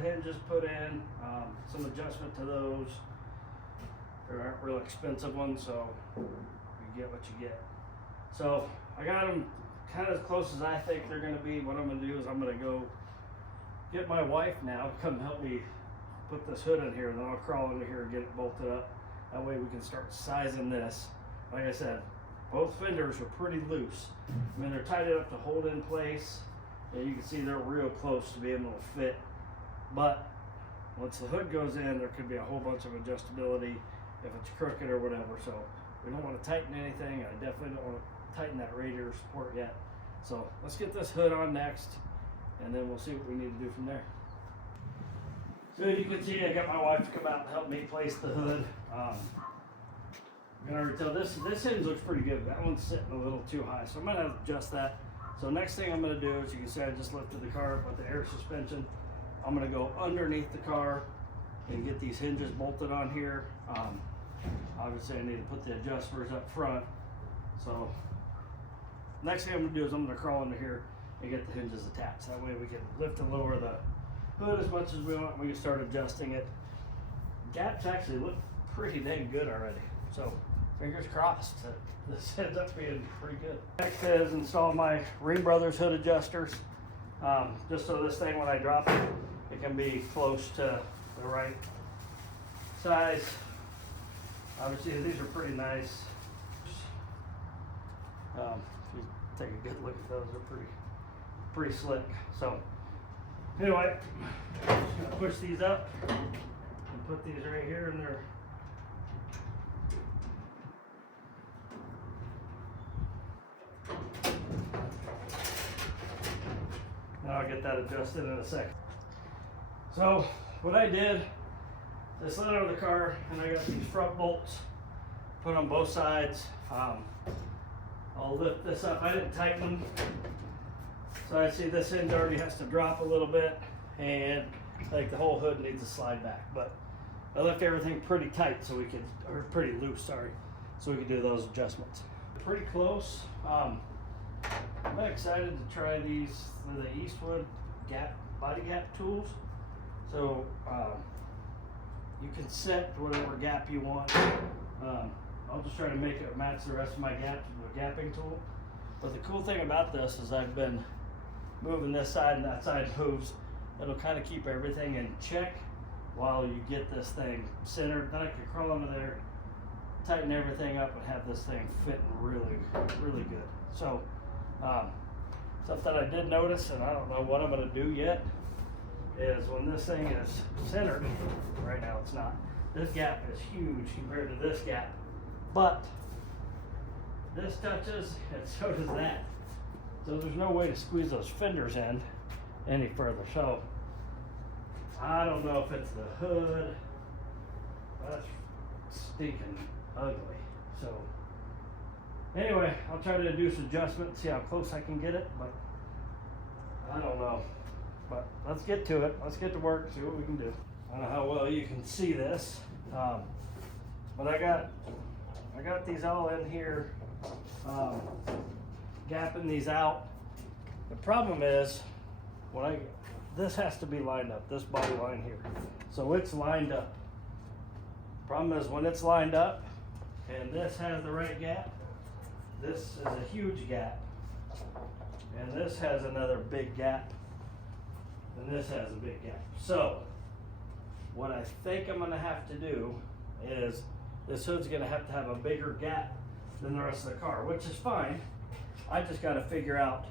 billet hinges put in, some adjustment to those. There aren't real expensive ones, so you get what you get. So I got them kind of as close as I think they're going to be. What I'm going to do is I'm going to go get my wife now to come help me put this hood in here, and then I'll crawl into here and get it bolted up. That way we can start sizing this. Like I said, both fenders are pretty loose. I mean, they're tight enough to hold in place, and you can see they're real close to being able to fit. But once the hood goes in, there could be a whole bunch of adjustability if it's crooked or whatever. So we don't want to tighten anything. I definitely don't want to tighten that radiator support yet. So let's get this hood on next, and then we'll see what we need to do from there. So as you can see, I got my wife to come out and help me place the hood. I can already tell this hinge looks pretty good. That one's sitting a little too high, so I'm gonna have to adjust that. So next thing I'm gonna do is, you can see I just lifted the car up with the air suspension. I'm gonna go underneath the car and get these hinges bolted on here. Obviously I need to put the adjusters up front. So next thing I'm gonna do is I'm gonna crawl into here and get the hinges attached. That way we can lift and lower the hood as much as we want. We can start adjusting it. Gaps actually look pretty dang good already. So fingers crossed that this ends up being pretty good. Next is install my Ring Brothers hood adjusters. Just so this thing, when I drop it, it can be close to the right size. Obviously these are pretty nice. If you take a good look at those, they're pretty slick. So anyway, I'm just gonna push these up and put these right here in there. Now I'll get that adjusted in a second. So what I did, I slid out of the car and I got these front bolts put on both sides. I'll lift this up. I didn't tighten them. So I see this hinge already has to drop a little bit, and like the whole hood needs to slide back. But I left everything pretty tight so we could, or pretty loose, sorry, so we could do those adjustments. Pretty close. I'm excited to try these, the Eastwood body gap tools. So you can set whatever gap you want. I'll just try to make it match the rest of my gaps with a gapping tool. But the cool thing about this is I've been moving this side and that side moves. It'll kind of keep everything in check while you get this thing centered. Then I can crawl under there, tighten everything up, and have this thing fitting really, really good. So something I did notice, and I don't know what I'm going to do yet, is when this thing is centered, right now it's not, this gap is huge compared to this gap, but this touches and so does that. So there's no way to squeeze those fenders in any further. So I don't know if it's the hood. That's stinking ugly. So anyway, I'll try to do some adjustments, see how close I can get it, but I don't know. But let's get to it. Let's get to work, see what we can do. I don't know how well you can see this, but I got these all in here, gapping these out. The problem is, this has to be lined up, this body line here. So it's lined up. Problem is, when it's lined up and this has the right gap, this is a huge gap, and this has another big gap, and this has a big gap. So what I think I'm gonna have to do is, this hood's gonna have to have a bigger gap than the rest of the car, which is fine. I just gotta figure out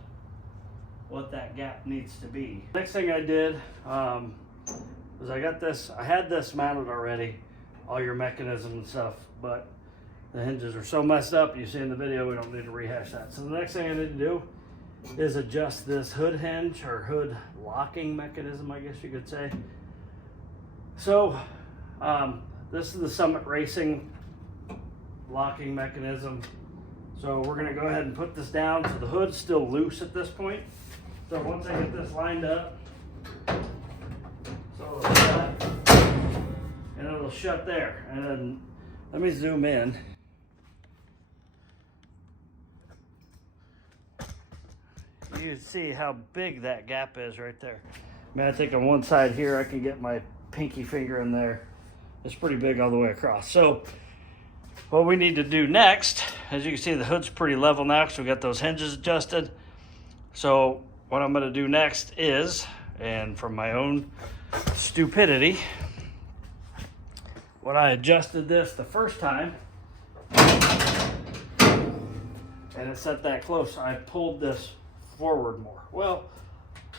what that gap needs to be. Next thing I did was I had this mounted already, all your mechanism and stuff, but the hinges are so messed up, you see in the video, we don't need to rehash that. So the next thing I need to do is adjust this hood hinge, or hood locking mechanism, I guess you could say. So this is the Summit Racing locking mechanism. So we're gonna go ahead and put this down. So the hood's still loose at this point. So once I get this lined up, so it'll shut, and it'll shut there. And then let me zoom in. You can see how big that gap is right there. mean, I think on one side here, I can get my pinky finger in there. It's pretty big all the way across. So what we need to do next, as you can see, the hood's pretty level now because we got those hinges adjusted. So what I'm gonna do next is, and from my own stupidity, when I adjusted this the first time, and it set that close, I pulled this forward more. Well,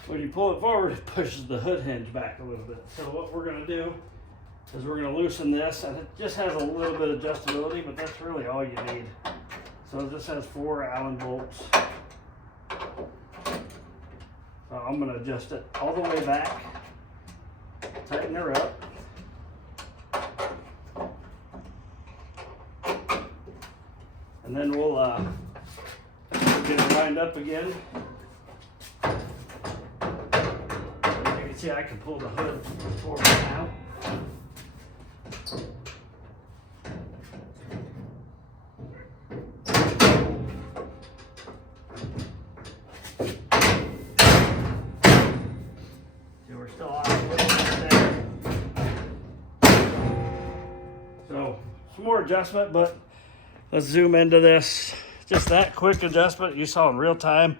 when you pull it forward, it pushes the hood hinge back a little bit. So what we're gonna do is we're gonna loosen this, and it just has a little bit of adjustability, but that's really all you need. So this has 4 Allen bolts. So I'm gonna adjust it all the way back, tighten her up. And then we'll get it lined up again. As you can see, I can pull the hood forward now. See, we're still on a little bit there. So, some more adjustment, but let's zoom into this. Just that quick adjustment you saw in real time.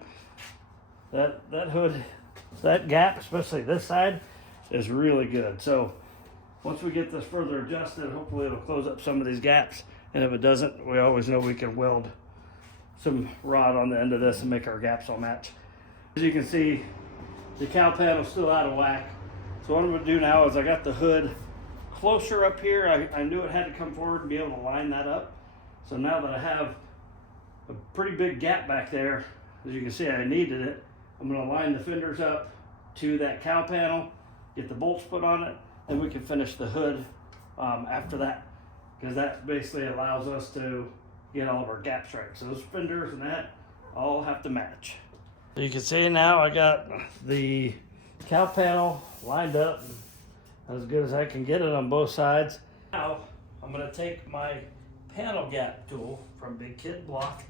That hood, that gap, especially this side, is really good. So once we get this further adjusted, hopefully it'll close up some of these gaps. And if it doesn't, we always know we can weld some rod on the end of this and make our gaps all match. As you can see, the cowl panel's still out of whack. So what I'm gonna do now is I got the hood closer up here. I knew it had to come forward and be able to line that up. So now that I have a pretty big gap back there, as you can see, I needed it. I'm gonna line the fenders up to that cowl panel, get the bolts put on it, and we can finish the hood after that, because that basically allows us to get all of our gaps right. So those fenders and that all have to match. So you can see now I got the cowl panel lined up as good as I can get it on both sides. Now I'm gonna take my panel gap tool from Big Kid Block.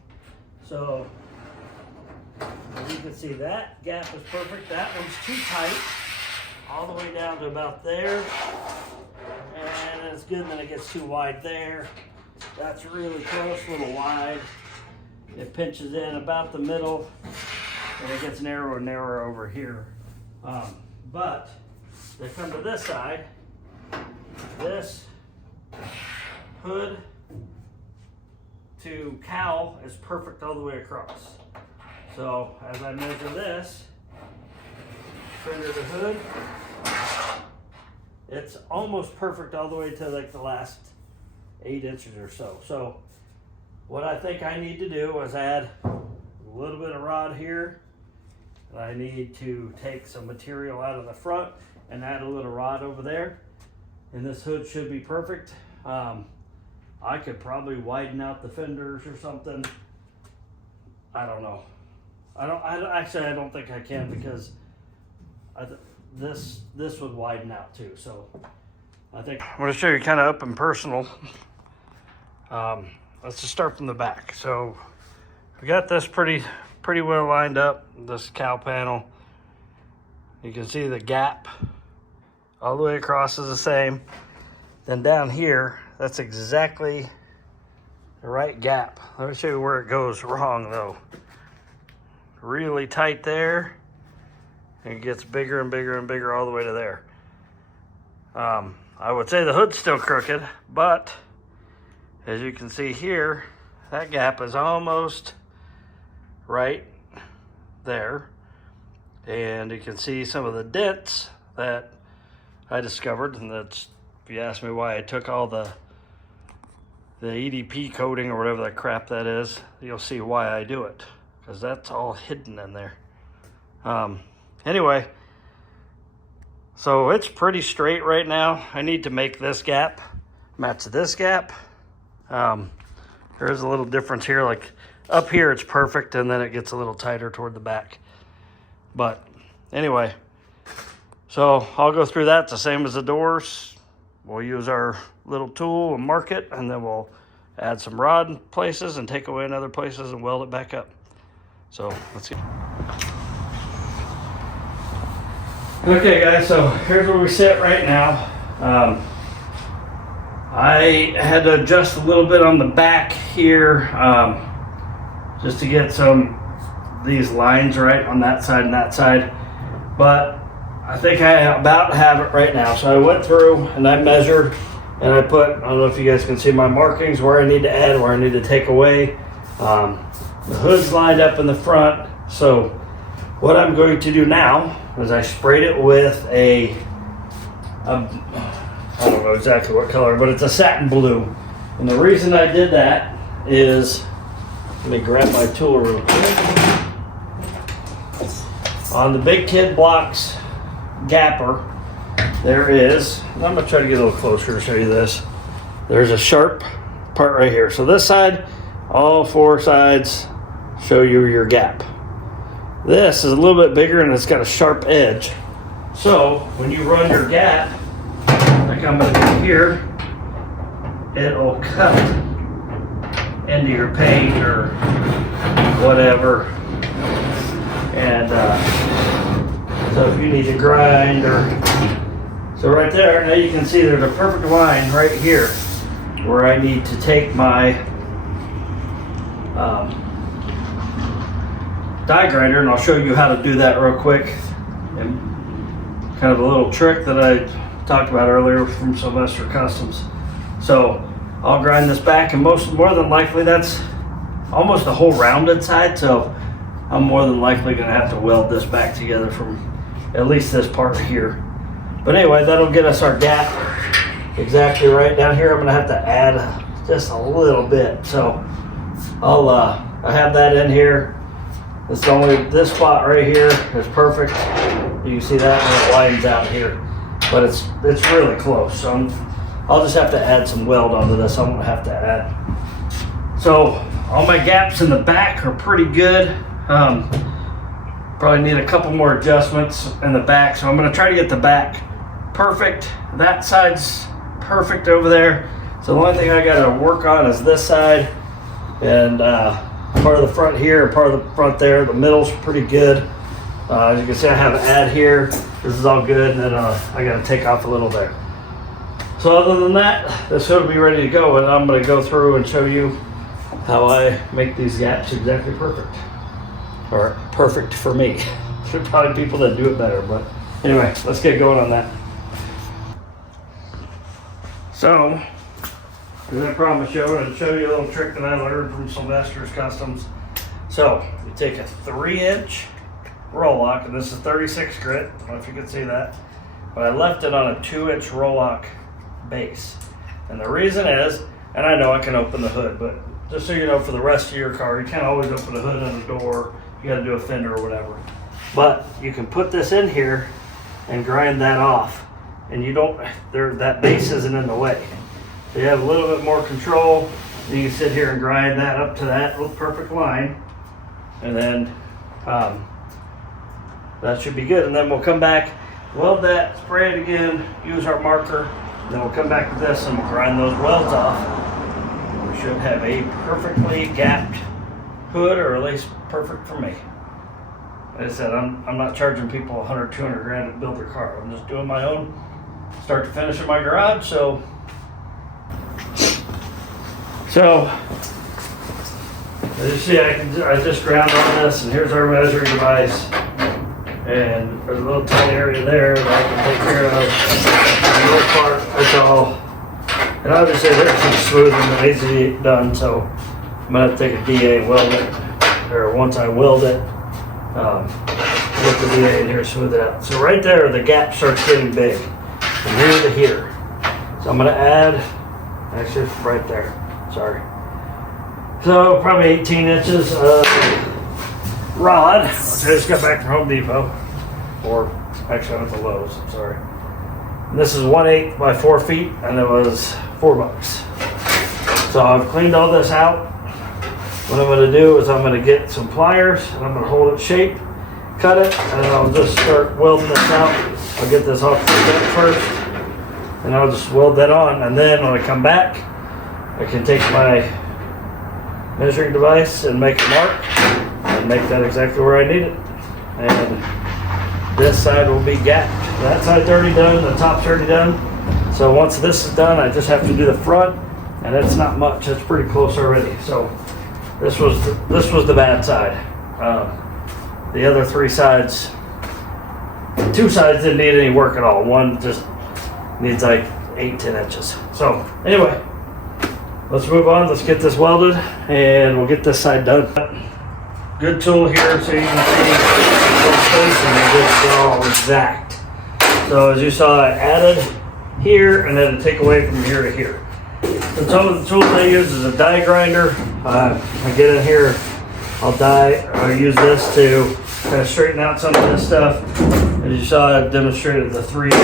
So as you can see, that gap is perfect. That one's too tight, all the way down to about there. And it's good, then it gets too wide there. That's really close, a little wide. It pinches in about the middle, and it gets narrower and narrower over here. But they come to this side, this hood to cowl is perfect all the way across. So as I measure this, fender to hood, it's almost perfect all the way to like the last 8 inches or so. So what I think I need to do is add a little bit of rod here. And I need to take some material out of the front and add a little rod over there. And this hood should be perfect. I could probably widen out the fenders or something. I don't know. I don't think I can, because this would widen out too. So I think I'm going to show you kind of up and personal. Let's just start from the back. So we got this pretty well lined up, this cowl panel. You can see the gap all the way across is the same. Then down here, that's exactly the right gap. Let me show you where it goes wrong though. Really tight there, and it gets bigger and bigger and bigger all the way to there. I would say the hood's still crooked, but as you can see here, that gap is almost right there. And you can see some of the dents that I discovered, and that's, if you ask me why I took all the EDP coating or whatever that crap that is, you'll see why I do it, because that's all hidden in there. Anyway, so it's pretty straight right now. I need to make this gap match this gap. There's a little difference here, like up here it's perfect, and then it gets a little tighter toward the back. But anyway, so I'll go through that the same as the doors. We'll use our little tool and mark it, and then we'll add some rod in places and take away in other places and weld it back up. So let's see. Okay guys, so here's where we sit right now. I had to adjust a little bit on the back here, just to get these lines right on that side and that side. But I think I about have it right now. So I went through and I measured and I put, I don't know if you guys can see my markings, where I need to add, where I need to take away. The hood's lined up in the front. So what I'm going to do now is I sprayed it with I don't know exactly what color, but it's a satin blue. And the reason I did that is, let me grab my tool real quick. On the Big Kid Blocks gapper, there is, I'm gonna try to get a little closer to show you this. There's a sharp part right here. So this side, all four sides show you your gap. This is a little bit bigger and it's got a sharp edge. So when you run your gap, like I'm gonna do here, it'll cut into your paint or whatever. And so if you need to grind so right there, now you can see there's a perfect line right here where I need to take my die grinder, and I'll show you how to do that real quick. And kind of a little trick that I talked about earlier from Sylvester Customs. So I'll grind this back, and more than likely that's almost the whole rounded side, so I'm more than likely gonna have to weld this back together from at least this part here. But anyway, that'll get us our gap exactly right. Down here I'm gonna have to add just a little bit. So I have that in here. It's only this spot right here is perfect. You can see that when it lines out here, but it's really close. So I'll just have to add some weld onto this. I'm gonna have to add. So all my gaps in the back are pretty good. Probably need a couple more adjustments in the back. So I'm gonna try to get the back perfect. That side's perfect over there. So the only thing I gotta work on is this side and part of the front here and part of the front there. The middle's pretty good. As you can see, I have an add here. This is all good, and then I gotta take off a little there. So other than that, this hood will be ready to go, and I'm gonna go through and show you how I make these gaps exactly perfect. Or perfect for me. There's probably people that do it better, but anyway, let's get going on that. So, as I promised you, I'm going to show you a little trick that I learned from Sylvester's Customs. So, you take a 3-inch roll lock, and this is 36 grit. I don't know if you can see that, but I left it on a 2-inch roll lock base. And the reason is, and I know I can open the hood, but just so you know, for the rest of your car, you can't always open the hood and the door. You got to do a fender or whatever. But you can put this in here and grind that off, and you don't, that base isn't in the way. So you have a little bit more control. You can sit here and grind that up to that little perfect line, and then that should be good. And then we'll come back, weld that, spray it again, use our marker, and then we'll come back with this and we'll grind those welds off. We should have a perfectly gapped hood, or at least perfect for me. Like I said, I'm not charging people 100, 200 grand to build their car. I'm just doing my own start to finish in my garage. So as you see, I just ground on this, and here's our measuring device. And there's a little tiny area there that I can take care of. The little part, that's all. And obviously there's some smoothing that needs to be done, so I'm gonna have to take a DA, weld it, or once I weld it, put the DA in here, smooth it out. So right there, the gap starts getting big, from here to here. So I'm gonna add, actually right there, sorry. So probably 18 inches of rod, which I just got back from Home Depot, or actually I'm at the Lowe's, I'm sorry. And this is 1/8 by 4 feet, and it was $4. So I've cleaned all this out. What I'm gonna do is I'm gonna get some pliers, and I'm gonna hold it shape, cut it, and I'll just start welding this out. I'll get this all cleaned up first, and I'll just weld that on, and then when I come back, I can take my measuring device and make a mark, and make that exactly where I need it. And this side will be gapped. That side's already done, the top's already done. So once this is done, I just have to do the front, and it's not much, it's pretty close already. So this was the bad side. The other 3 sides, 2 sides didn't need any work at all. One just needs like 8-10 inches. So anyway, let's move on. Let's get this welded and we'll get this side done. Good tool here so you can see the spacing of this is all exact. So as you saw, I added here and then take away from here to here. So some of the tools I use is a die grinder. I get in here, I'll use this to kind of straighten out some of this stuff. As you saw, I demonstrated the 3 inch.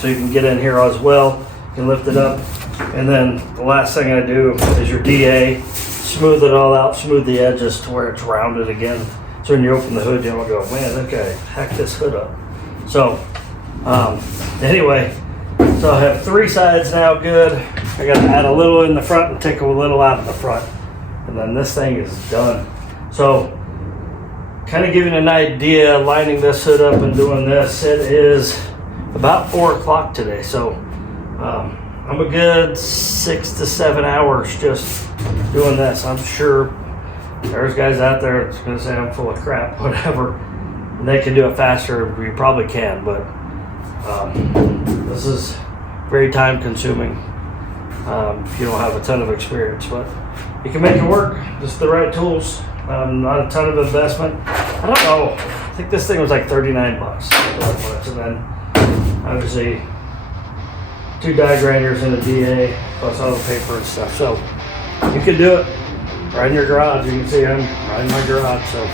So you can get in here as well. You can lift it up. And then the last thing I do is your DA. Smooth it all out, smooth the edges to where it's rounded again. So when you open the hood, you don't go, man, okay, hack this hood up. So anyway, so I have 3 sides now good. I got to add a little in the front and take a little out of the front. And then this thing is done. So kind of giving an idea, lining this hood up and doing this, it is about 4 o'clock today. So I'm a good 6 to 7 hours just doing this. I'm sure there's guys out there that's going to say I'm full of crap, whatever. And they can do it faster. We probably can, but this is very time consuming if you don't have a ton of experience. But you can make it work, just the right tools. Not a ton of investment. I don't know. I think this thing was like 39 bucks. And then obviously 2 die grinders and a DA plus all the paper and stuff. So you can do it right in your garage. You can see I'm right in my garage. So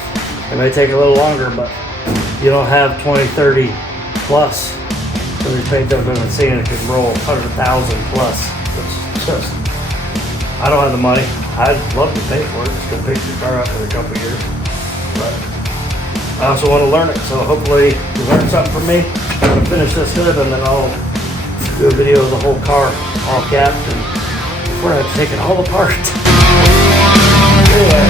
it may take a little longer, but you don't have 20, 30 plus. So we paint up and seeing it can roll 100,000 plus. It's just, I don't have the money. I'd love to pay for it. Just go pick your car up for a couple of years. But I also want to learn it. So hopefully you learn something from me. I'm going to finish this hood and then I'll do a video of the whole car all capped and we're going to take it all apart. Anyway.